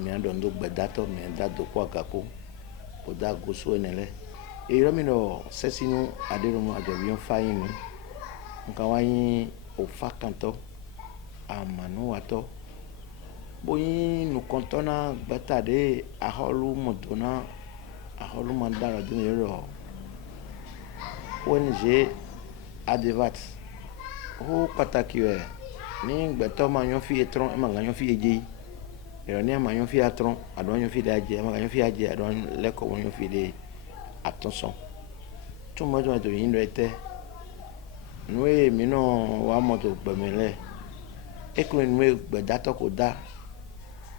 Miando gbedato me da do kwa gako poda goso enele e yomi no sesinu aderumu ajobion fayinu nka wayin o fakanto amanu wato boyin nu kontona betade aholu modona aholu mandara dunero ONG adevat o pataki e ni gbeto ma yan fi etron e ma yan fi eje ìrọ̀lẹ́ àmà yóò fi àtúrọ̀ àdúrà yóò fi dá jẹ àmà yóò fi àjẹ àdúrà lẹ́kọ̀ọ́ wọn yóò fi dé àtúnṣan tún mọ́tò mọ́tò yìí ń lọ ẹtẹ́ nu èmi náà wà mọ́tò gbẹ̀mílẹ̀ ekele nu gbẹ̀dátọ́ kò dá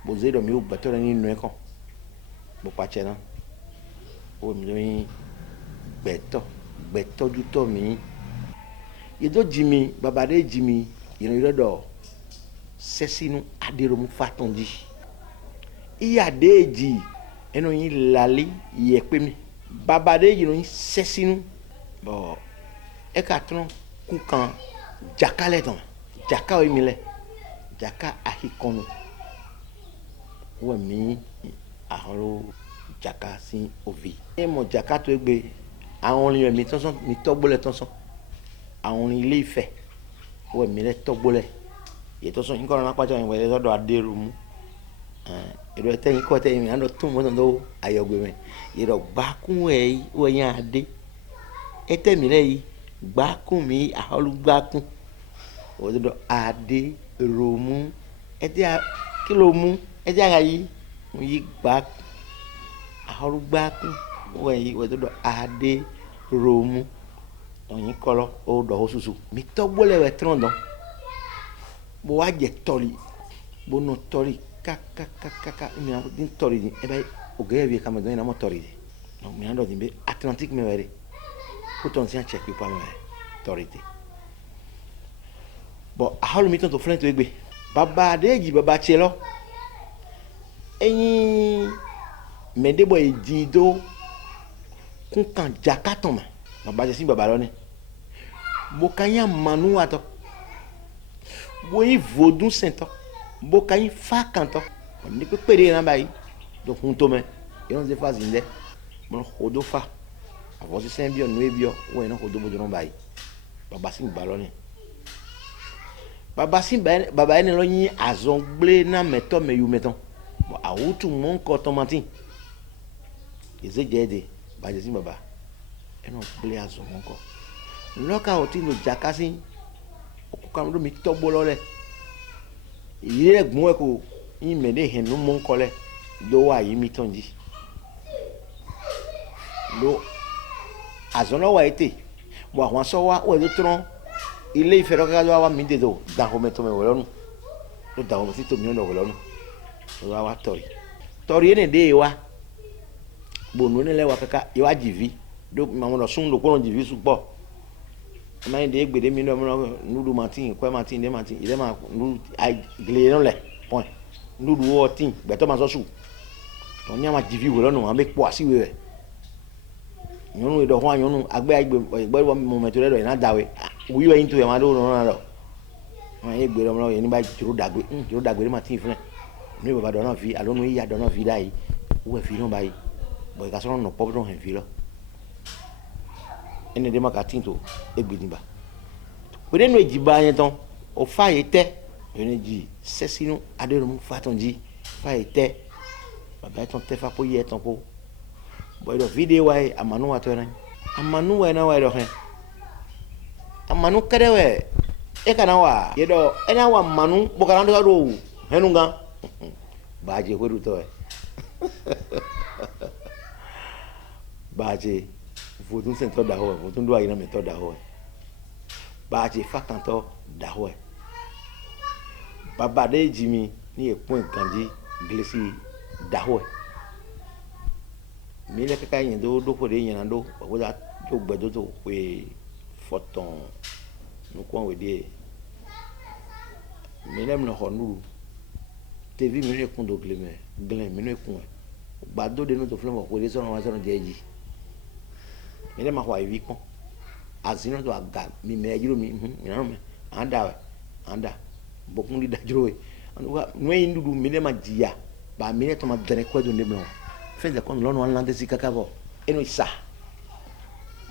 bòzé dọ̀ mi ò gbẹ̀tọ́ rẹ nínú ẹ̀kọ́ bó pàṣẹ náà ó mi lóyún gbẹ̀tọ́jú tọ́ mi ìdó jí mi babadé jí mi ìrìnrẹ́dọ̀ sẹ́sínú adéròmù fàtúndì ìyàdéèjì ẹnu yín lálẹ́ yẹpẹ́ mi babadé yìí ló ń sẹ́sínú bọ̀ ẹ kà tún kún kan jaka lẹ̀ tán jaka ọ̀ mi lẹ̀ jaka àhìkọ́nù wọ́n mi àhọ́rọ́ jaka sí òbí ẹ mọ̀ jaka tó gbé àwọn orin mi tọ́sán mi tọ́gbọ́lẹ̀ tọ́sán àwọn orin ilé Ifẹ̀ wọ́n mi lẹ̀ tọ́gbọ́lẹ̀ yẹtọ sọ nǹkan ọ̀rọ̀ apájọ yẹn wẹ̀lẹ́ lọ́dọ̀ adéròmù èrò ẹ̀tẹ́yìn kọ́ ẹ̀tẹ́yìn mi àná tún mọ́tò tó ayọ̀gbẹ̀ mi yẹ̀rọ gbákùn ẹ̀ wọ̀nyẹn adé ẹ̀tẹ́mi lẹ́yìn gbákùn mi àhọ́lù gbákùn wọ́dọ̀ adéròmù ẹ̀tẹ́ kí ló mú ẹ̀tẹ́ àyà yìí mo yí gbákùn àhọ́lù gbákùn wọ̀nyẹn wọ́dọ̀ adéròmù ọ̀yìn kọ́lọ́ ó dọ̀ ó ṣoṣo mi tọ́gbọ́lẹ̀ wẹ̀ tán dán bo wa jẹ tọli bo no tọli kakakakaka mi na din tọli di ẹ bẹ ogeye bi kama dọnyin na mo tọli di donc mi na dọ di bẹ Atlantique mi wẹrẹ ko tọn si a cẹ pipa mi wẹrẹ tọli di bɔn ahɔlu mi tɔn to filɛ to egbe baba de dzi baba tse lɔ eyin mɛ de bɔ edi do kunkan dzaka tɔn ma baba tse si baba lɔ ne bo kanya manu wa tɔ boyi vodun sentɔ bo kanyi fa kantɔ ne kpekpe de yɛlɛ ba yi do kun to mɛ yɔn se fa zi dɛ mɔ xodo fa avɔ sisan biɔ nue biɔ wɔ yɛn xodo bo dɔrɔn ba yi baba si ba lɔ ne baba si baba yɛ ne lɔ nyi azɔn gble na mɛtɔ mɛ yu mɛtɔ bɔn awutu mɔ nkɔ tɔmati eze dze de ba dze si baba ɛnɔ gble azɔn mɔ nkɔ lɔka o ti no dzakasi okukam do mi tɔgbɔ lɔ lɛ yi lɛ gbɔn yɛ ko yi mɛ de hɛn no mɔ nkɔ lɛ do wa yi mi tɔn dzi do azɔn lɔ wa yi te bɔn àwọn asɔ wa wɔ do trɔn ilé Ifẹ̀ lɔ kaka do wa mi de do dahomɛ tɔmɛ wɛlɛ nu do dahomɛ si tomi lɔ wɛlɛ nu do wa tɔri tɔri yɛ ne de yi wa bonu ne lɛ wa kaka yi wa dzivi do mamu lɔ sun do kpɔnɔ dzivi su kpɔ ema yi de egbe de mi lɔ nuɖu mati kɔɛ mati de mati yi de ma nuɖu gli yɛ lɛ pɔn nuɖu wɔ ti gbɛtɔ ma sɔ su tɔ ní a ma dzivi wɛlɛ nu a bɛ kpɔ asi wɛ nyɔnu yi dɔ hɔn nyɔnu agbɛ egbe mɔmɛtɔ lɛ dɔ yina da wɛ wuyi wɛ yin to yɛ ma do nɔnɔ lɔ ɔn ye gbe dɔ mɔ yɛ ni ba dzoro dagbe de ma ti filɛ nu yi baba dɔ nɔ fi alo nu yi ya dɔ nɔ fi da yi wɛ fi nɔ ba yi bɔn ikasɔ nɔ pɔp dɔ hɛn fi lɔ ene de ma ka ti to egbe di ba o de nu edzi ba yɛ tɔn o fa yi tɛ o ne dzi sɛsinu ade nu fa tɔn dzi fa yi tɛ baba yɛ tɔn tɛ fa ko yɛ tɔn ko bɔn idɔ vi de wa ye amanu wa tɔ yɛ amanu wa yɛ na wa yɛ dɔ hɛn amanu kɛrɛ wɛ e kana wa yɛ dɔ e na wa manu bɔ kana dɔ do hɛnu gan baadze ko do tɔ yɛ baadze vodun sentɔ da hɔ vodun do ayina mɛtɔ da hɔ baadze fakantɔ da hɔ baba de dzi mi ni ekpɔn gandzi glesi da hɔ mi lɛ kaka yin do ko de yina do o da do gbɛdo to oye fɔtɔn nous quoi on dit mais l'aime le honnu te vi minu ekun do gleme glen minu ekun gbado de no to flemo ko le so ran wa so jeji ele ma kwa ivi pon azino to aga mi me jiro mi mi na me anda bokun di dajiro we no indudu mi le ma jiya ba mi le to ma dere ko do ne blo fe de kon lo no lan de si kakabo eno isa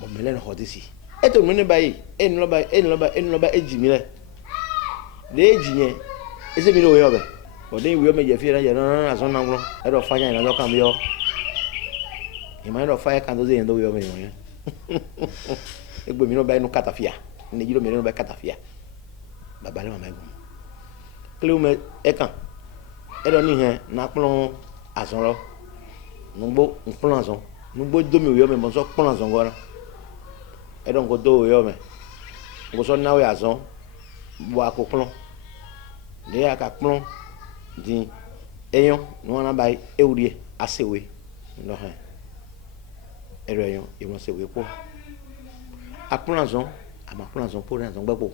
mo me le no ho de si e to mi ne bayi eno lo ba eji mi le eji yen ese mi lo we obe ode wi o me je fi ran je na so na nglo e do fa yan na lo kan bi o ima do fa kan do ze yen do we o me yo yen egbe mi no ba inu katafia ni jiro mi no ba katafia baba le mama egbe kle me e kan e do ni hen na plon azon lo nugbo plon azon nugbo do mi we o me mo so plon azon go na e do ngo do we o me ngo so na we azon bo ako plon de aka plon di eyon no na bai eurie asewe no he ero eyon e mo sewe po akplanzon ama planzon po ranzon gbepo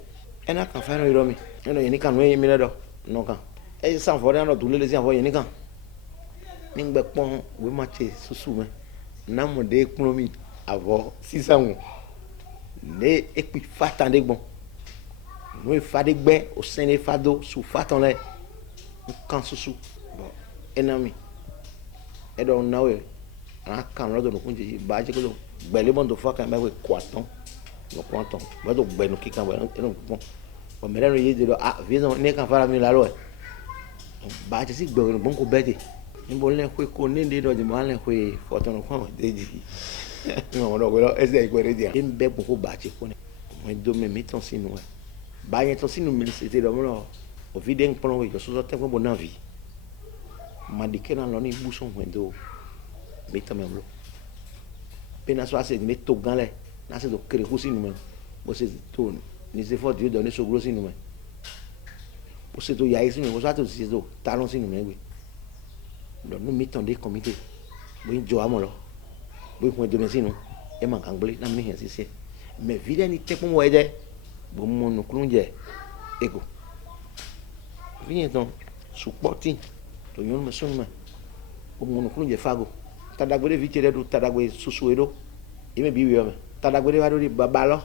ena kan fa no iro mi eno yin kan no yin mi le do no kan e san fo no dule le si afo yin kan ni gbe pon we ma che susu me na mo de kplo mi avo sisanwo le epi fatan de gbon no e fa de gbe o sen e fado su fatan le kan susu bo enami edo nawe an kan lo do no kunje ba je ko gbele bon do fa kan ba we kwaton no kwaton ba do gbe no kikan ba no pon o mere no ye de ah vision ne kan fara mi la lo ba je si gbe no bon ko bete ni bo le ko ni de do je ma le ko foto no kwa de ji no no ko ese iko re dia en be ko ba je ko ne mo do me mi ton sinu ba yen ton sinu mi c'était do mo o vide pon we jo so te ko bon envie ma di ke na lo ni buson wendo mi ta memlo pena so ase me to gan le na se do kere ko sinu me bo se to ni se fo Dieu donner so gros sinu me bo se to ya isi me bo so to se do talon sinu me gbe lo no mi ton de comité bo njo amolo bo ko do me sinu e man kan gbe na mi hen sise me vide ni te pon wo ede bo mo no klunje ego vini ton supporting to yon me son me bo mo no klunje fago tadagbere vitere do tadagbe susu edo ime bi wi o me tadagbere wa do ri baba lo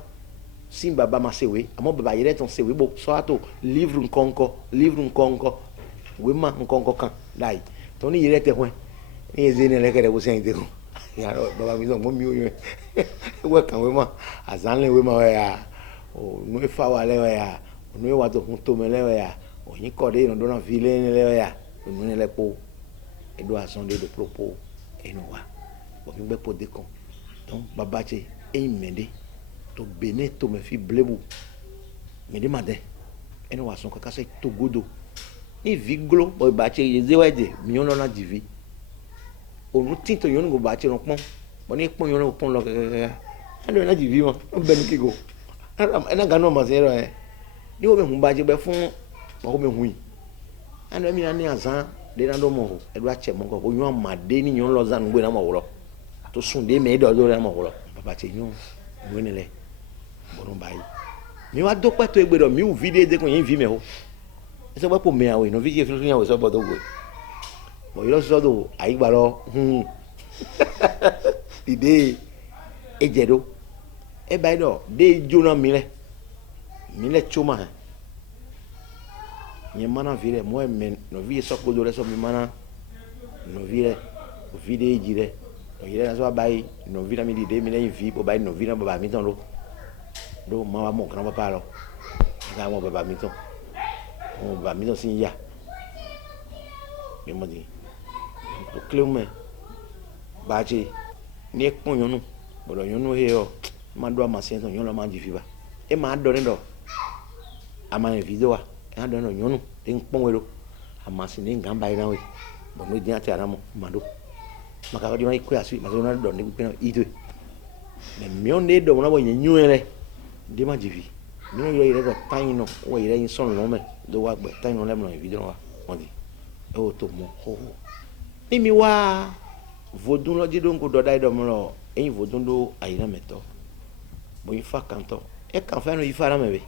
sin baba ma sewe amo baba yere ton sewe bo so ato livre nkonko we ma nkonko kan dai to ni yere te hwen ni ezene le kere bo sen te ko ya baba mi so mo mi o yo we kan we ma azanle we ma ya o no e fa wa le ya o no e wa to hun to me le ya o yin ko de no do na vile le ya o no ne le po e do ason de propos eno wa bo mi gbe po de kan donc baba che e mende to bene to me fi blebu mende made eno wa son kaka se to godo ni viglo bo ba che ye weje mi yon na divi onu tinto yon go ba che ron pon bo ni pon yon pon lo keke ando na divi mo o benu kigo ena gano ma zero ni o be hun ba je be fun o me hun ando mi na ni azan de na do mo e do ache mo ko yon amade ni yon lo zan gbe na mo woro to sun de me do na mo woro baba che yon woni le bono bayi mi wa do pe to egbe do mi u video de ko yin vi me ho e so po me awe no video fun yan we so bodo go mo yo so do ayi gba lo ide ejedo e bayi do de jona mi le choma ni mana vire mo men no vi so ko do le so mi mana no vire o video jire no yire na so bayi no vira mi de mi le vi bo bayi no vira baba mi ton lo do ma wa mo kan papa lo ga mo baba mi ton o baba mi ton sin ya mi mo di to kleume ba je ni pon yonu bodo yonu he o ma do ma sen ton yon lo ma di fi ba e ma do ne do ama video wa e do no yonu den pon wero ama sin ni ngamba ira we bo no dia ti ara mo ma do maka ko di ma ku asu ma do na do ni pe no ide me mi on de do na bo yen nyu ere de ma jivi mi yo ire do tan no o ire yin son lo me do wa gbe tan no le mo video wa mo di e o to mo ho ni mi wa vodun lo jidon ko do dai do mo lo eyin vodun do ayina meto bo yin fa kan to e kan fa no yi fa ra me be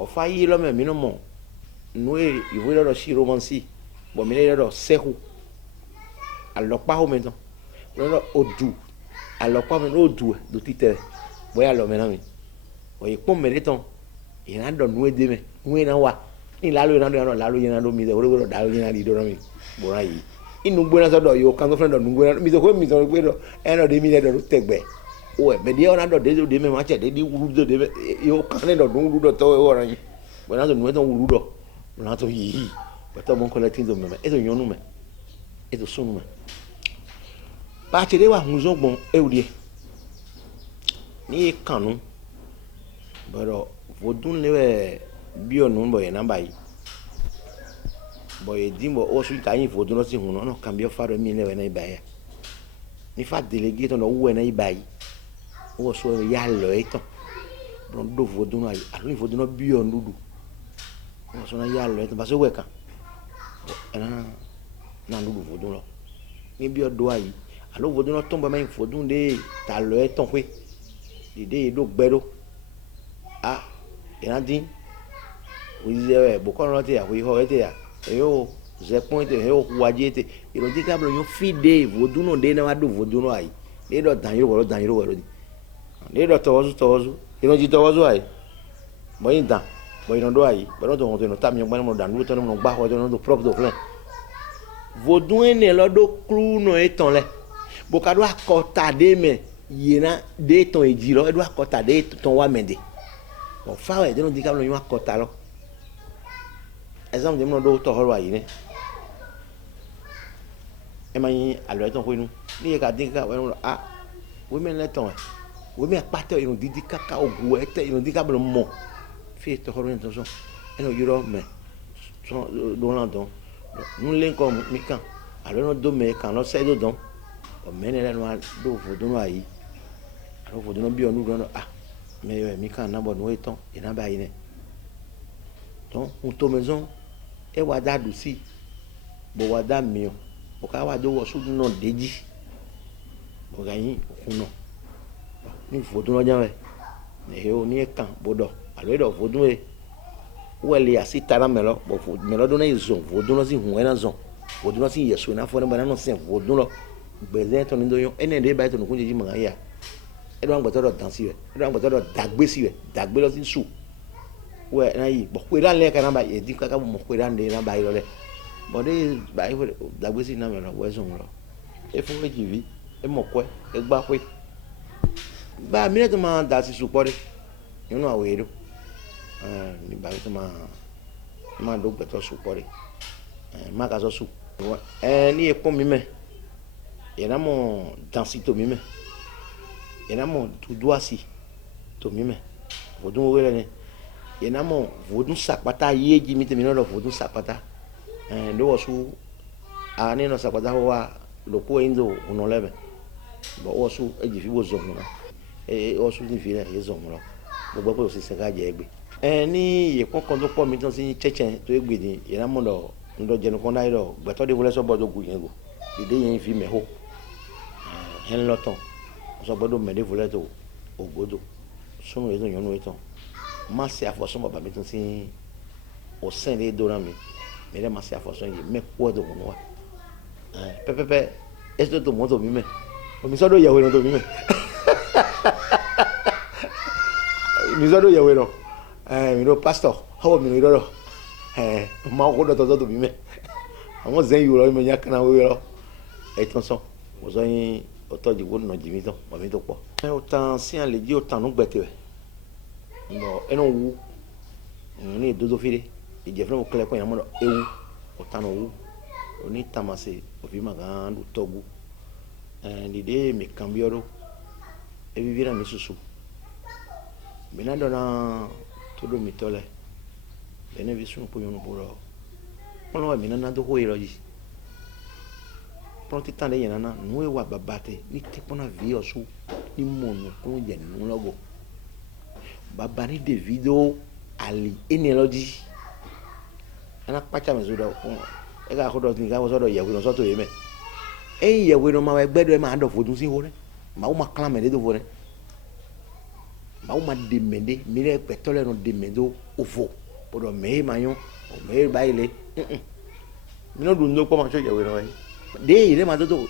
Ofa yi lo me mi no mo. No e ivo lo si romansi. Bo mi le lo sehu. Alokpa ho me ton. Lo odu. Alokpa me no odu do titere. Boya lo me na mi. O ye pon me le ton. Ina do nu de me. Nu ina wa. Ni lalo ina do lalo ina do mi de wo do lalo ina di do na mi. Bora yi. Inu gbe na so do yo kan go friend do nu gbe na mi so ko mi so gbe do. E no de mi le do tegbe. O e me de ona do de me ma che de di wuru do de me yo kan le do wuru do to o ran yi. Bo na so nu to wuru do. Bo na to yi. Bo to mon ko le tin do me. E so yonu me. E so sunu me. Ba che de wa hun zo gbon e uri. Ni kanu. But vodun lewe bio no boy na bai. Boy dimbo o su ta yin vodun no si hun no cambio faro mi lewe na ibai. Ni fa delegate no wo na ibai. O so ya lo eto. Bon do vodun ai, alo vodun no bio nudu. O so na ya lo eto ba so weka. Na nudu vodun lo. Ni bio do ai, alo vodun no tomba mai vodun de ta lo eto pe. Dide do gbero. Ah, ìrántí òyìnbó bùkọ́ rántí àwòyíhọ́ ẹ̀tẹ̀ yà ẹ̀yọ́ zẹ̀pọ̀n ẹ̀tẹ̀ ẹ̀yọ́ wájú ẹ̀tẹ̀ ìrántí kábìlì yóò fi dé ìfòdúnà dé náà wá dé ìfòdúnà àyè lédò dàn yóò wọ̀rọ̀ dàn yóò wọ̀rọ̀ ni lédò tọwọ́sù ìrántí tọwọ́sù àyè bọ́yìn dàn bọ́yìn náà dó àyè bọ́yìn tó wọ́n tó yẹn tá mi gbọ́n dàn lóòótọ́ ní mo gbá ọjọ́ náà tó prop tó filẹ̀ ìfòdún ẹ̀nẹ̀ lọ́dọ̀ kúrú náà ẹ̀tàn lẹ̀ bùkádọ́ akọta dé mẹ́ yìnyín dé tàn èjì lọ ẹ̀dọ́ akọta dé tàn wá mẹ́ndẹ̀ bon fa we de no di ka lo yin akota lo exam de mo do to horo ayi ne e ma yin alo e ton ko inu ni e ka din ka we no we men le ton we me pate inu didi kaka ogu e te inu di ka blo mo fi to horo en ton so e no yuro me so do lan don nu len ko mi kan alo no do me kan no se do don o men le no do fo do no ayi alo fo do no bi onu do no mais mi kan na bo no eton ina ba ine ton un to maison e wa da du si bo wa da mi o bo ka wa do wo su no deji bo ga yin okun no ni fodun lo jan we e o ni kan bodo alo do fodun e wele asi tara melo bo melo do na izon fodun lo si hun ena zon fodun lo si yeso na fo na ba na no sen fodun lo gbele to ni do yon ene de ba to no kun jeji ma ya edo an gbọ́dọ̀ dansi we edo an gbọ́dọ̀ dagbe si we dagbe lo sin su we na yi bo pe dan le kan na ba e di kaka mo pe dan de na ba yi lo le bo de ba yi dagbe si na me lo we so mo lo e fun meji vi e mo ko e gba pe ba mi le to ma da si su po de nínú awe do ni ba to ma do gbe to su po de ma ka so su ni e pon mi me e na mo dansi to mi me enamo tuduasi to mime vodun wele ne enamo vodun sapata yeji mi te mi no vodun sapata ndo wosu ani no sapata wa lopo enzo uno lebe bo wosu eji fi bo zomu na wosu ni fi na ye zomu lo gbogbo pe o si se ka je egbe ni ye kokon to po mi ton si chechen to egbe ni enamo ndo je no kon dai do gbeto de vole so bodo gu yen go ide yen fi me ho en loton so bodo me de vole to ogodo sunu ezo yonu eton ma se afoson baba mi tun si o sen le do ran mi me le ma se afoson yi me ko do mo wa pepepe esto to mo to mi me o mi so do yawe no to mi me mi so do yawe no mi do pastor how mi no do ma ko do to mi me àwọn zen yu lo mi nya kana we lo eton so o so yin o tọ́jú wo nà jìmí tán mọ̀mí tó pọ̀. O tan sí àlè jí o tan ní gbẹ̀tẹ̀ rẹ̀ nọ ẹnu wu ní ìdodo fèrè ìjẹ̀fẹ́ mo kílẹ̀ kọ́ yẹn mọ́ ewu o tan wu o ní tamase òfin màgá ló tọ́gu dìde mi kàn bí ọdún ebi bí náà mi susu mi náà dọ̀nà tó do mi tọ́lẹ̀ lẹ́nu bí sùn kó yọnu bó lọ wọn lọ́wọ́ mi náà tó kó yẹ lọ yìí. Pronti tande yena na nuwe wa babate ni tipona viosu ni mono kun je nu logo baba ni Davido ali enelogy ana pacha me zodo e ga kodo ni ga wo sodo yewe no soto yeme yewe no ma we gbedo e ma do fodun si hore ma o ma clan me de do hore mawu ma demande mi le pɛtɔ le no demande o vo podo me ma yon o me ba ile mi no dun do po ma cho je we no de ile ma do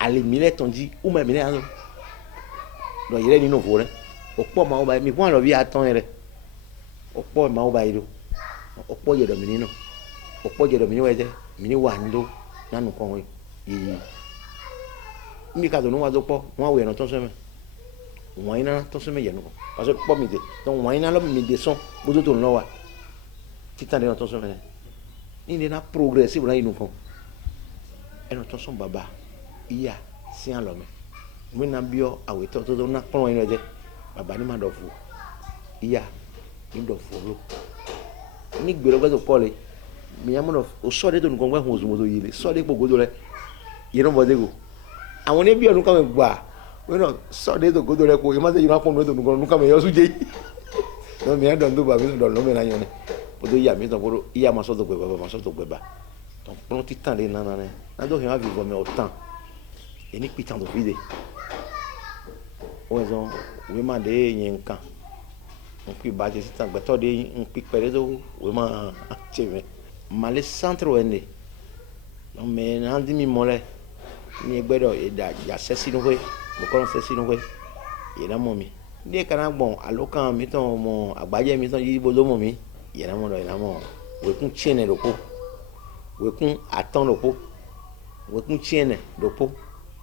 ale mi le tonji o ma mi le azo do ile ni no vo re o po ma o ba mi po lo bi aton re o po ma o ba ilo o po je do mi ni no o po je do mi ni we je mi ni wa ndo nanu kon we yi mi ka do no wa do po won we no ton so me won ina ton so me je no parce que po mi de donc won ina lo mi de son bo to no wa titan de no ton so me ni de na progressive na inu kon e no ton so baba iya si an lo me mi na bio awe to na pon ina je baba ni ma do fu iya ni do fu lo ni gbe lo gbe to pole mi amo no o so de to nkan gbe hun ozumo yile so de pogodo re ye no bode go àwọn ni bi onu kan gba we no so de to godo re ko e ma se yina pon no to nkan nu kan me yo suje no mi ando ndo ba mi do lo me na yone podo ya mi to podo iya ma so to gbe baba ma so to gbe ba donc pron titan de nana ne na do rien vivre mais autant e ni pitan do vide o zo we ma de yin kan on pi ba je titan gbe to de un pi pere do we ma cheve malé centre wende non mais nandi mi mole ni egbedo e da ya sesi no we mo ko sesi no we e na mo mi de kana gbon alokan mi ton mo agbaje mi ton yi bodo mo mi e na mo do e na mo we kun chiene do po we kun atan do po we kun chiene do po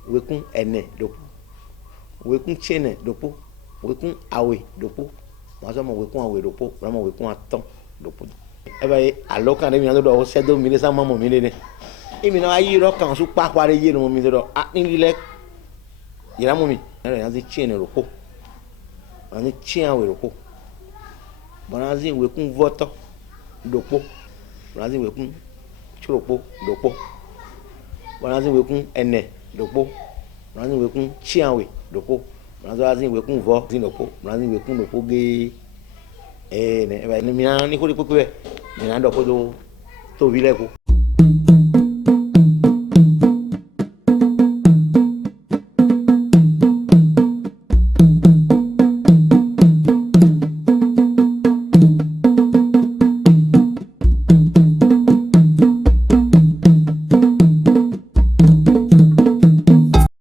we kun ene do po we kun chiene do po we kun awe do po mo so mo we kun awe do po mo we kun atan do po ebe alokan de mi ando do se do mi le sa mo mi le ne emi na ayi ro kan su pa pare ye no mi do a ni le ira mo mi na re anzi chene ro po ani chia we ro po banazi we kun voto do po banazi we kun churo po do po banazi we kun ene do po banazi we kun chia we do po banazi we kun vo zin do po banazi we kun do po ge ne ebe ni mi na ni ko ri po pe mi na do po do to vi le ko